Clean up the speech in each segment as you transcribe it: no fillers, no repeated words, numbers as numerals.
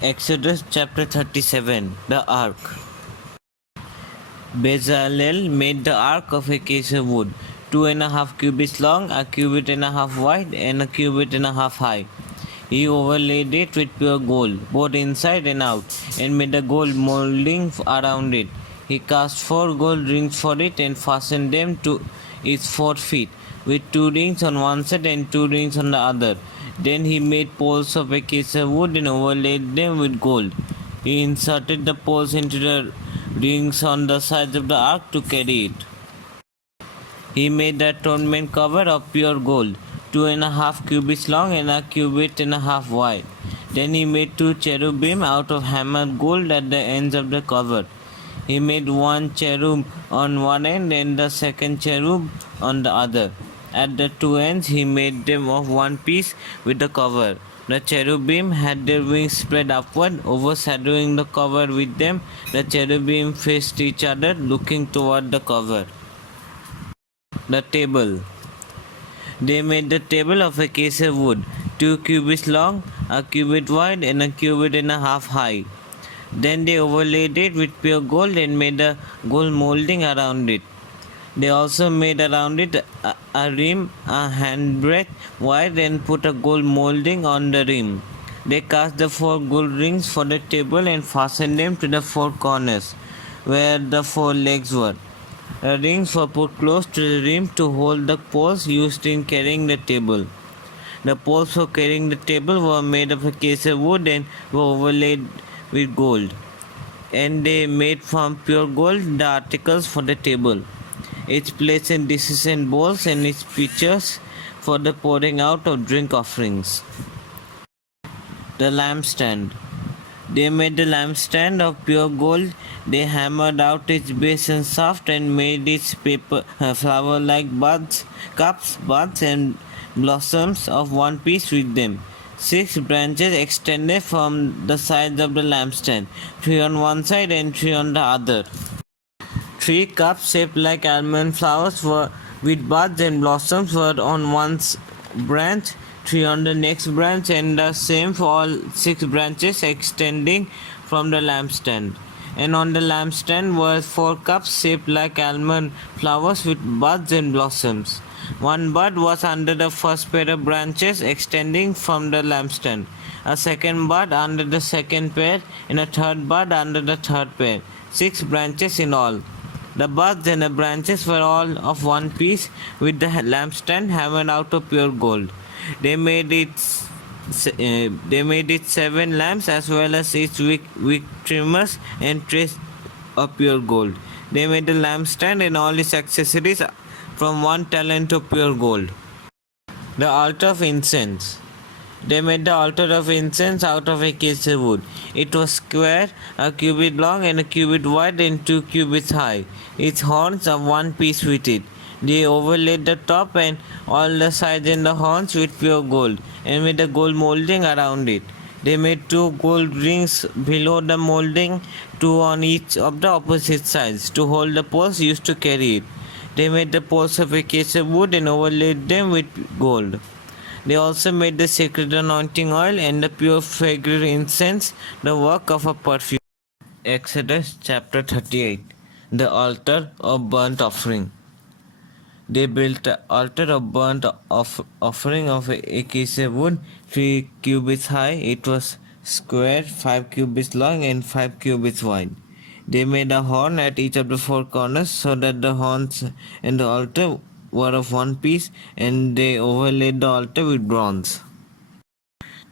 Exodus chapter 37. The Ark. Bezalel made the ark of acacia wood, 2.5 cubits long, a cubit and a half wide, and a cubit and a half high. He overlaid it with pure gold, both inside and out, and made a gold molding around it. He cast 4 gold rings for it and fastened them to its 4 feet, with 2 rings on one side and 2 rings on the other. Then he made poles of acacia wood and overlaid them with gold. He inserted the poles into the rings on the sides of the ark to carry it. He made the atonement cover of pure gold, 2.5 cubits long and a cubit and a half wide. Then he made 2 cherubim out of hammered gold at the ends of the cover. He made 1 cherub on one end and the second cherub on the other. At the 2 ends he made them of one piece with the cover. The cherubim had their wings spread upward, overshadowing the cover with them. The cherubim faced each other, looking toward the cover. The table. They made the table of acacia wood, 2 cubits long, a cubit wide, and a cubit and a half high. Then they overlaid it with pure gold and made a gold molding around it. They also made around it a rim a handbreadth wide and put a gold molding on the rim. They cast the 4 gold rings for the table and fastened them to the 4 corners, where the 4 legs were. The rings were put close to the rim to hold the poles used in carrying the table. The poles for carrying the table were made of acacia wood and were overlaid with gold. And they made from pure gold the articles for the table, its plates and dishes and bowls, and its pitchers for the pouring out of drink offerings. The lampstand. They made the lampstand of pure gold. They hammered out its base and shaft and made its flower-like buds, cups, buds, and blossoms of one piece with them. 6 branches extended from the sides of the lampstand, 3 on one side and 3 on the other. 3 cups shaped like almond flowers were with buds and blossoms were on one branch, 3 on the next branch, and the same for all 6 branches extending from the lampstand. And on the lampstand were 4 cups shaped like almond flowers with buds and blossoms. 1 bud was under the first pair of branches extending from the lampstand, a second bud under the second pair, and a third bud under the third pair. 6 branches in all. The buds and the branches were all of one piece, with the lampstand hammered out of pure gold. They made it 7 lamps as well as its wick trimmers and trays of pure gold. They made the lampstand and all its accessories from 1 talent of pure gold. The altar of incense. They made the altar of incense out of acacia wood. It was square, a cubit long and a cubit wide and 2 cubits high. Its horns are one piece with it. They overlaid the top and all the sides and the horns with pure gold, and made a gold molding around it. They made 2 gold rings below the molding, 2 on each of the opposite sides, to hold the poles used to carry it. They made the poles of acacia wood and overlaid them with gold. They also made the sacred anointing oil and the pure fragrant incense, the work of a perfume. Exodus chapter 38. The altar of burnt offering. They built an altar of burnt offering of acacia wood, 3 cubits high. It was square, 5 cubits long and 5 cubits wide. They made a horn at each of the 4 corners, so that the horns and the altar were of one piece, and they overlaid the altar with bronze.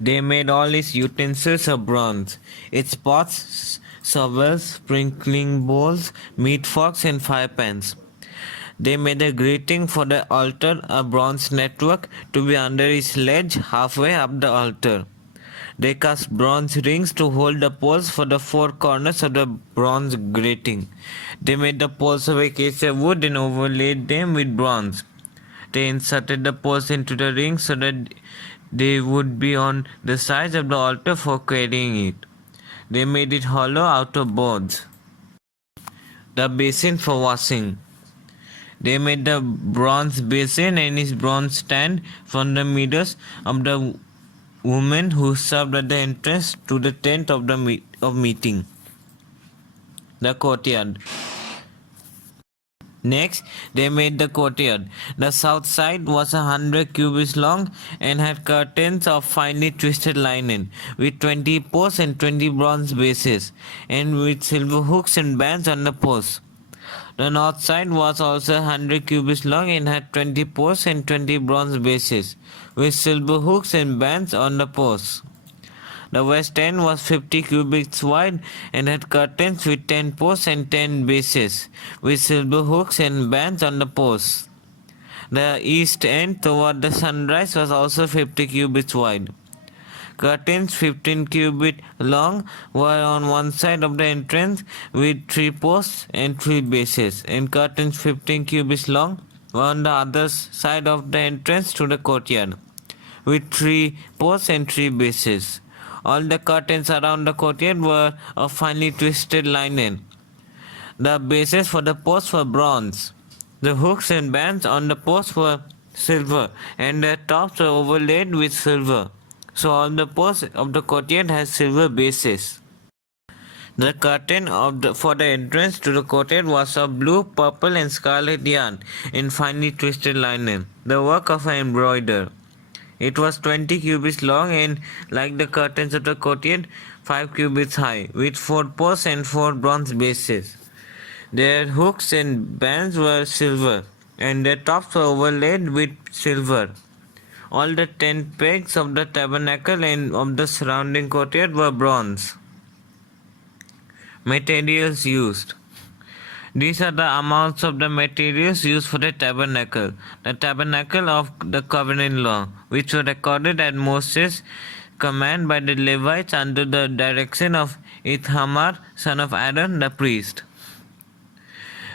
They made all its utensils of bronze, its pots, shovels, sprinkling bowls, meat forks, and fire pans. They made a grating for the altar, a bronze network to be under its ledge halfway up the altar. They cast bronze rings to hold the poles for the 4 corners of the bronze grating. They made the poles of acacia wood and overlaid them with bronze. They inserted the poles into the rings so that they would be on the sides of the altar for carrying it. They made it hollow out of boards. The basin for washing. They made the bronze basin and its bronze stand from the middle of the women who served at the entrance to the tent of the meeting, the courtyard. Next, they made the courtyard. The south side was 100 cubits long and had curtains of finely twisted linen, with 20 posts and 20 bronze bases, and with silver hooks and bands on the posts. The north side was also 100 cubits long and had 20 posts and 20 bronze bases, with silver hooks and bands on the posts. The west end was 50 cubits wide and had curtains with 10 posts and 10 bases, with silver hooks and bands on the posts. The east end toward the sunrise was also 50 cubits wide. Curtains 15 cubits long were on one side of the entrance with 3 posts and 3 bases, and curtains 15 cubits long were on the other side of the entrance to the courtyard with 3 posts and 3 bases. All the curtains around the courtyard were of finely twisted linen. The bases for the posts were bronze. The hooks and bands on the posts were silver, and their tops were overlaid with silver. So all the posts of the courtyard had silver bases. The curtain for the entrance to the courtyard was of blue, purple, and scarlet yarn in finely twisted linen, the work of an embroiderer. It was 20 cubits long and, like the curtains of the courtyard, 5 cubits high, with 4 posts and 4 bronze bases. Their hooks and bands were silver, and their tops were overlaid with silver. All the 10 pegs of the tabernacle and of the surrounding courtyard were bronze. Materials used. These are the amounts of the materials used for the tabernacle of the covenant law, which were recorded at Moses' command by the Levites under the direction of Ithamar, son of Aaron, the priest.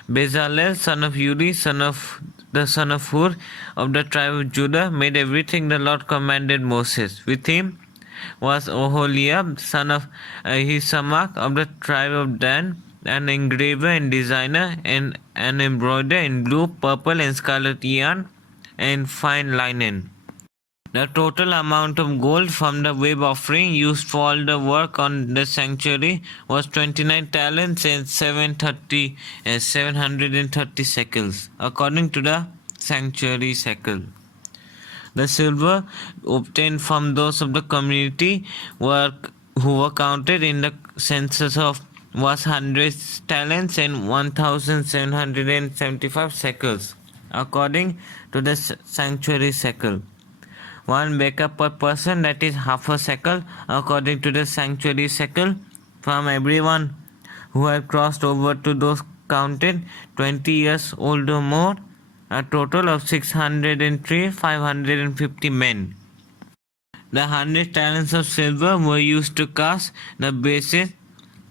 Bezalel, son of Uri, son of Hur, of the tribe of Judah, made everything the Lord commanded Moses. With him was Oholiab, son of Ahisamach, of the tribe of Dan, an engraver and designer, and an embroiderer in blue, purple, and scarlet yarn and fine linen. The total amount of gold from the wave offering used for all the work on the sanctuary was 29 talents and 730 shekels, according to the sanctuary shekel. The silver obtained from those of the community who were counted in the census was 100 talents and 1,775 shekels, according to the sanctuary shekel. 1 beker per person, that is half a shekel, according to the sanctuary shekel, from everyone who had crossed over to those counted 20 years old or more, a total of 603,550 men. The 100 talents of silver were used to cast the bases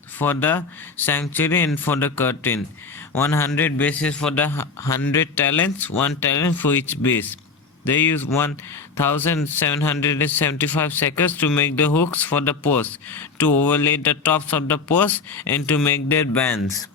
for the sanctuary and for the curtain. 100 bases for the 100 talents, 1 talent for each base. They used 1,775 shekels to make the hooks for the posts, to overlay the tops of the posts, and to make their bands.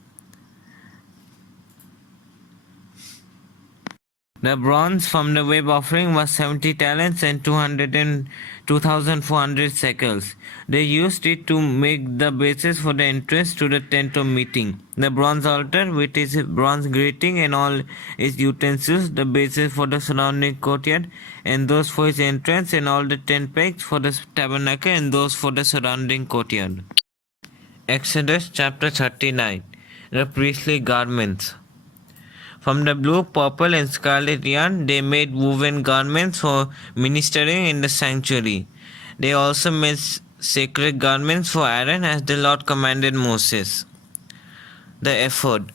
The bronze from the wave offering was 70 talents and 2,400 shekels. They used it to make the bases for the entrance to the tent of meeting, the bronze altar with its bronze grating and all its utensils, the bases for the surrounding courtyard, and those for its entrance, and all the 10 pegs for the tabernacle and those for the surrounding courtyard. Exodus chapter 39. The priestly garments. From the blue, purple, and scarlet yarn, they made woven garments for ministering in the sanctuary. They also made sacred garments for Aaron as the Lord commanded Moses. The ephod.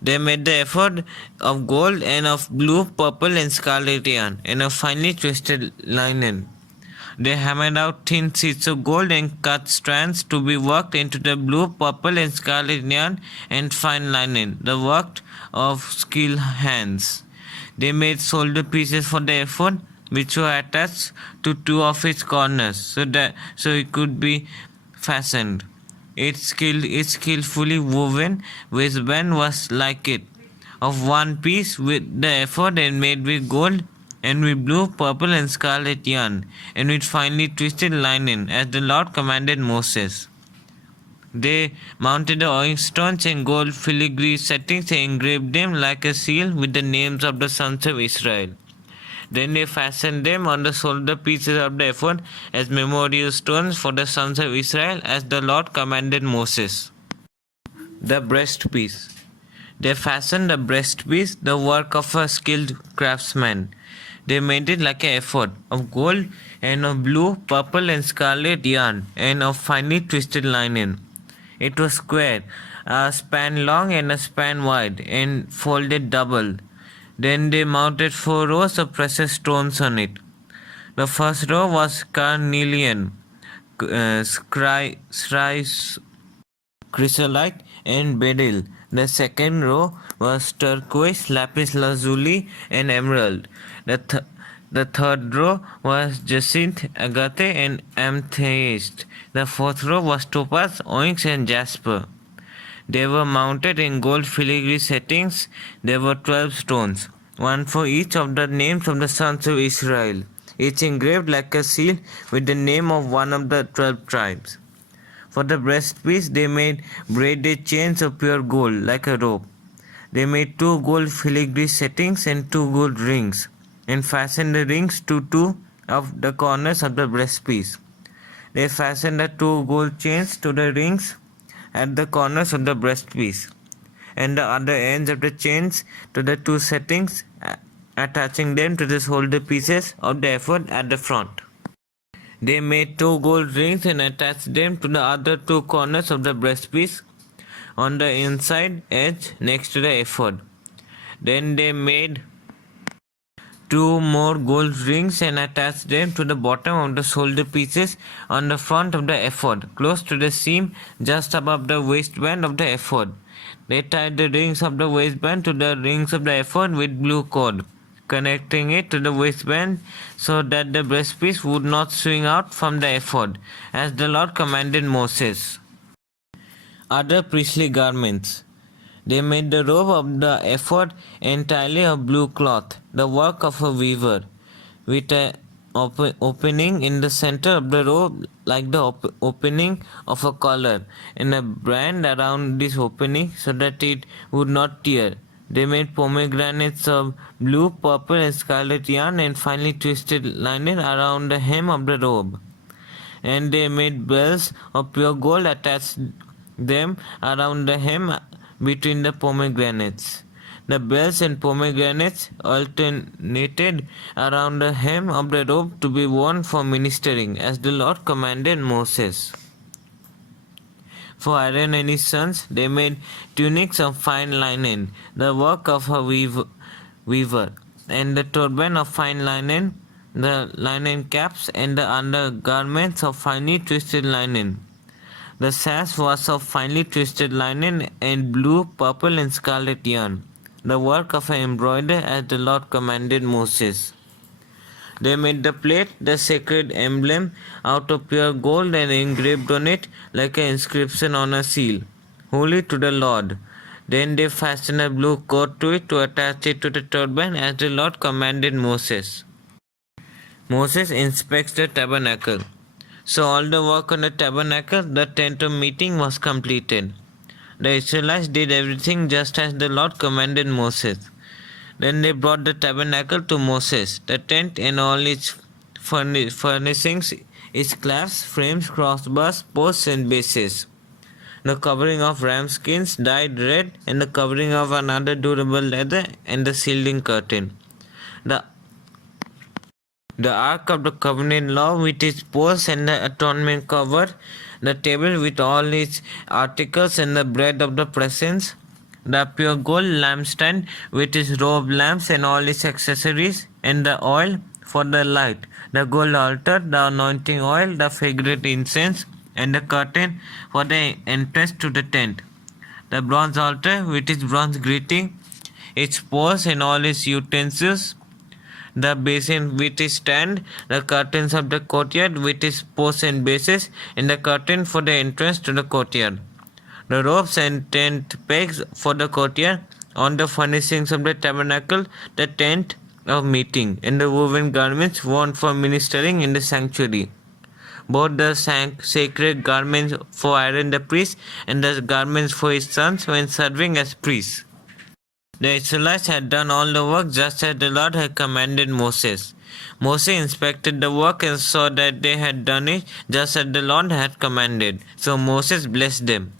They made the ephod of gold and of blue, purple, and scarlet yarn, and of finely twisted linen. They hammered out thin sheets of gold and cut strands to be worked into the blue, purple, and scarlet yarn and fine linen, the work of skilled hands. They made shoulder pieces for the ephod, which were attached to 2 of its corners, so it could be fastened. Its skillfully woven waistband was like it, of one piece with the ephod and made with gold, and with blue, purple, and scarlet yarn, and with finely twisted linen, as the Lord commanded Moses. They mounted the oilstones and gold filigree settings and engraved them like a seal with the names of the sons of Israel. Then they fastened them on the shoulder pieces of the ephod as memorial stones for the sons of Israel, as the Lord commanded Moses. The breastpiece. They fastened the breastpiece, the work of a skilled craftsman. They made it like an ephod of gold and of blue, purple, and scarlet yarn, and of finely twisted linen. It was square, a span long and a span wide, and folded double. Then they mounted 4 rows of precious stones on it. The first row was carnelian, chrysolite, and beryl. The second row was turquoise, lapis lazuli, and emerald. The third row was jacinth, agate, and amethyst. The fourth row was topaz, onyx, and jasper. They were mounted in gold filigree settings. There were 12 stones, one for each of the names of the sons of Israel, each engraved like a seal with the name of one of the 12 tribes. For the breastpiece, they made braided chains of pure gold, like a rope. They made 2 gold filigree settings and 2 gold rings, and fastened the rings to 2 of the corners of the breastpiece. They fastened the 2 gold chains to the rings at the corners of the breastpiece, and the other ends of the chains to the 2 settings, attaching them to the shoulder pieces of the ephod at the front. They made 2 gold rings and attached them to the other 2 corners of the breastpiece on the inside edge next to the ephod. Then they made 2 more gold rings and attached them to the bottom of the shoulder pieces on the front of the ephod, close to the seam just above the waistband of the ephod. They tied the rings of the waistband to the rings of the ephod with blue cord, connecting it to the waistband so that the breastpiece would not swing out from the ephod, as the Lord commanded Moses. Other priestly garments. They made the robe of the ephod entirely of blue cloth, the work of a weaver, with an opening in the center of the robe like the opening of a collar, and a band around this opening so that it would not tear. They made pomegranates of blue, purple, and scarlet yarn and finely twisted linen around the hem of the robe. And they made bells of pure gold, attached them around the hem between the pomegranates. The bells and pomegranates alternated around the hem of the robe to be worn for ministering, as the Lord commanded Moses. For Aaron and his sons, they made tunics of fine linen, the work of a weaver, and the turban of fine linen, the linen caps, and the undergarments of finely twisted linen. The sash was of finely twisted linen and blue, purple, and scarlet yarn, the work of an embroider, as the Lord commanded Moses. They made the plate, the sacred emblem, out of pure gold and engraved on it like an inscription on a seal, "Holy to the Lord." Then they fastened a blue cord to it to attach it to the turban, as the Lord commanded Moses. Moses inspects the tabernacle. So all the work on the tabernacle, the tent of meeting, was completed. The Israelites did everything just as the Lord commanded Moses. Then they brought the tabernacle to Moses, the tent and all its furnishings, its clasps, frames, crossbars, posts, and bases. The covering of ram skins dyed red, and the covering of another durable leather, and the shielding curtain. The Ark of the Covenant law with its posts and the atonement cover, the table with all its articles and the bread of the presence, the pure gold lampstand with its row of lamps and all its accessories, and the oil for the light, the gold altar, the anointing oil, the fragrant incense, and the curtain for the entrance to the tent, the bronze altar with its bronze grating, its posts and all its utensils, the basin with its stand, the curtains of the courtyard with its posts and bases, and the curtain for the entrance to the courtyard, the ropes and tent pegs for the courtyard, on the furnishings of the tabernacle, the tent, of meeting, and the woven garments worn for ministering in the sanctuary, both the sacred garments for Aaron the priest and the garments for his sons when serving as priests. The Israelites had done all the work just as the Lord had commanded Moses. Moses inspected the work and saw that they had done it just as the Lord had commanded. So Moses blessed them.